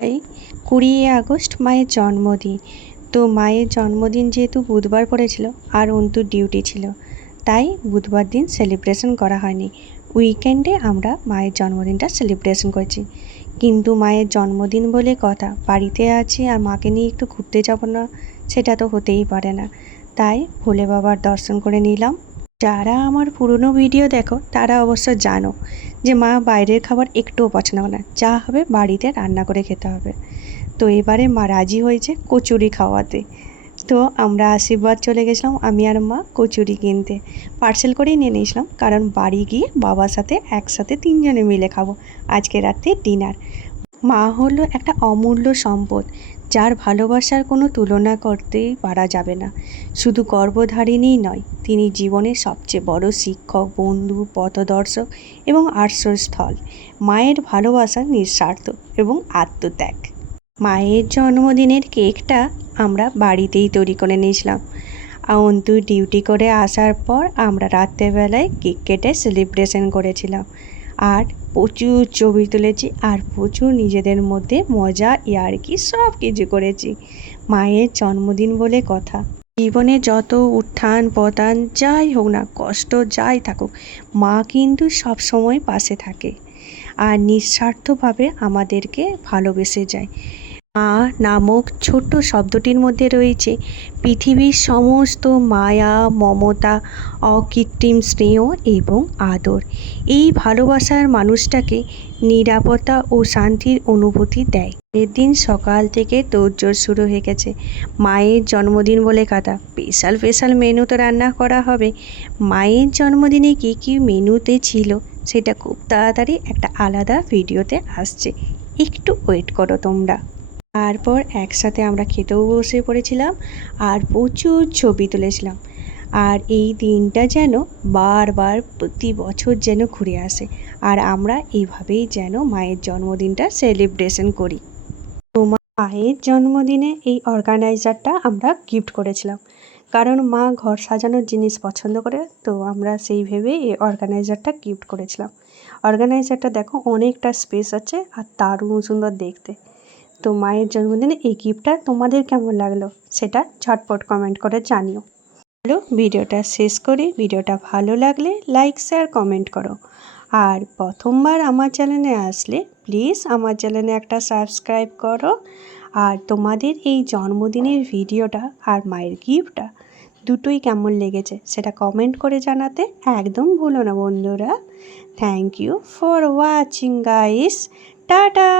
এই 20 আগস্ট মায়ের জন্মদিন। তো মায়ের জন্মদিন যেহেতু বুধবার পড়েছিল আর অন্তুর ডিউটি ছিল, তাই বুধবার দিন সেলিব্রেশন করা হয়নি। উইকেন্ডে আমরা মায়ের জন্মদিনটা সেলিব্রেশন করেছি। কিন্তু মায়ের জন্মদিন বলে কথা, বাড়িতে আছি আর মাকে নিয়ে একটু ঘুরতে যাব না, সেটা তো হতেই পারে না। তাই ভোলে বাবার দর্শন করে নিলাম। যারা আমার পুরনো ভিডিও দেখো তারা অবশ্য জানো যে মা বাইরের খাবার একটুও পছন্দ করে না, যা হবে বাড়িতে রান্না করে খেতে হবে। তো এবারে মা রাজি হয়েছে কচুরি খাওয়াতে। তো আমরা আশীর্বাদ চলে গেছিলাম, আমি আর মা কচুরি কিনতে। পার্সেল করেই নিয়ে নিয়েছিলাম, কারণ বাড়ি গিয়ে বাবার সাথে একসাথে 3 জনে মিলে খাবো আজকে রাতে ডিনার। মা হলো একটা অমূল্য সম্পদ, যার ভালোবাসার কোনো তুলনা করতেই পারা যাবে না। শুধু গর্ভধারিণীই নয়, তিনি জীবনের সবচেয়ে বড় শিক্ষক, বন্ধু, পথদর্শক এবং আশ্রয়স্থল। মায়ের ভালোবাসা নিঃস্বার্থ এবং আত্মত্যাগ। মায়ের জন্মদিনের কেকটা আমরা বাড়িতেই তৈরি করে নিয়েছিলাম। অন্তু ডিউটি করে আসার পর আমরা রাত্রেবেলায় কেক কেটে সেলিব্রেশন করেছিলাম, আর প্রচুর ছবি তুলেছি আর প্রচুর নিজেদের মধ্যে মজা ইয়ার্কি সব কিছু করেছি। মায়ের জন্মদিন বলে কথা, জীবনে যত উত্থান পতন যাই হোক না, কষ্ট যাই থাকুক, মা কিন্তু সব সময় পাশে থাকে আর নিঃস্বার্থভাবে আমাদেরকে ভালোবেসে যায়। মা নামক ছোট্ট শব্দটির মধ্যে রয়েছে পৃথিবীর সমস্ত মায়া, মমতা, অকৃত্রিম স্নেহ এবং আদর। এই ভালোবাসার মানুষটাকে নিরাপত্তা ও শান্তির অনুভূতি দেয়। এর দিন সকাল থেকে তোড়জোড় শুরু হয়ে গেছে। মায়ের জন্মদিন বলে কথা, স্পেশাল স্পেশাল মেনু তো রান্না করা হবে। মায়ের জন্মদিনে কী কী মেনুতে ছিল সেটা খুব তাড়াতাড়ি একটা আলাদা ভিডিওতে আসছে, একটু ওয়েট করো তোমরা। তারপর একসাথে আমরা খেতেও বসে পড়েছিলাম আর প্রচুর ছবি তুলেছিলাম। আর এই দিনটা যেন বারবার প্রতি বছর যেন ঘুরে আসে, আর আমরা এইভাবেই যেন মায়ের জন্মদিনটা সেলিব্রেশন করি। তোমার মায়ের জন্মদিনে এই অর্গানাইজারটা আমরা গিফট করেছিলাম, কারণ মা ঘর সাজানোর জিনিস পছন্দ করে, তো আমরা সেই ভেবে এই অর্গানাইজারটা গিফট করেছিলাম। অর্গানাইজারটা দেখো অনেকটা স্পেস আছে আর দারুণ সুন্দর দেখতে। তো মায়ের জন্মদিনে এই গিফটটা তোমাদের কেমন লাগলো সেটা ঝটপট কমেন্ট করে জানিও। চলো ভিডিওটা শেষ করি। ভিডিওটা ভালো লাগলে লাইক, শেয়ার, কমেন্ট করো। আর প্রথমবার আমার চ্যানেলে আসলে প্লিজ আমার চ্যানেলে একটা সাবস্ক্রাইব করো। আর তোমাদের এই জন্মদিনের ভিডিওটা আর মায়ের গিফটটা দুটোই কেমন লেগেছে সেটা কমেন্ট করে জানাতে একদম ভুলো না বন্ধুরা। Thank you for watching guys. Tata.